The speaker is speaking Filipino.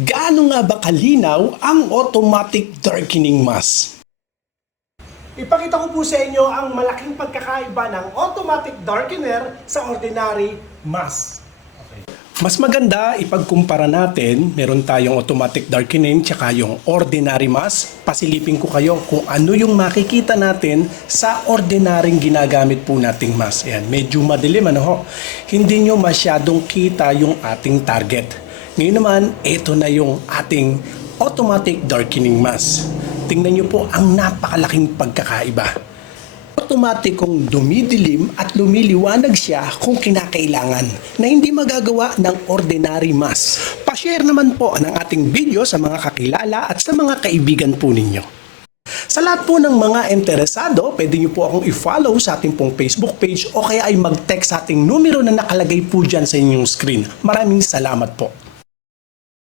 Gaano nga ba kalinaw ang automatic darkening mask? Ipakita ko po sa inyo ang malaking pagkakaiba ng automatic darkener sa ordinary mask. Mas maganda ipagkumpara natin, meron tayong automatic darkening tsaka yung ordinary mask. Pasilipin ko kayo kung ano yung makikita natin sa ordinaryong ginagamit po nating mask. Ayan, medyo madilim ano ho. Hindi nyo masyadong kita yung ating target. Ngayon naman, ito na yung ating automatic darkening mask. Tingnan nyo po ang napakalaking pagkakaiba. Automatic kung dumidilim at lumiliwanag siya kung kinakailangan na hindi magagawa ng ordinary mask. Pa-share naman po ng ating video sa mga kakilala at sa mga kaibigan po ninyo. Sa lahat po ng mga interesado, pwede nyo po akong i-follow sa ating pong Facebook page o kaya ay mag-text sa ating numero na nakalagay po dyan sa inyong screen. Maraming salamat po.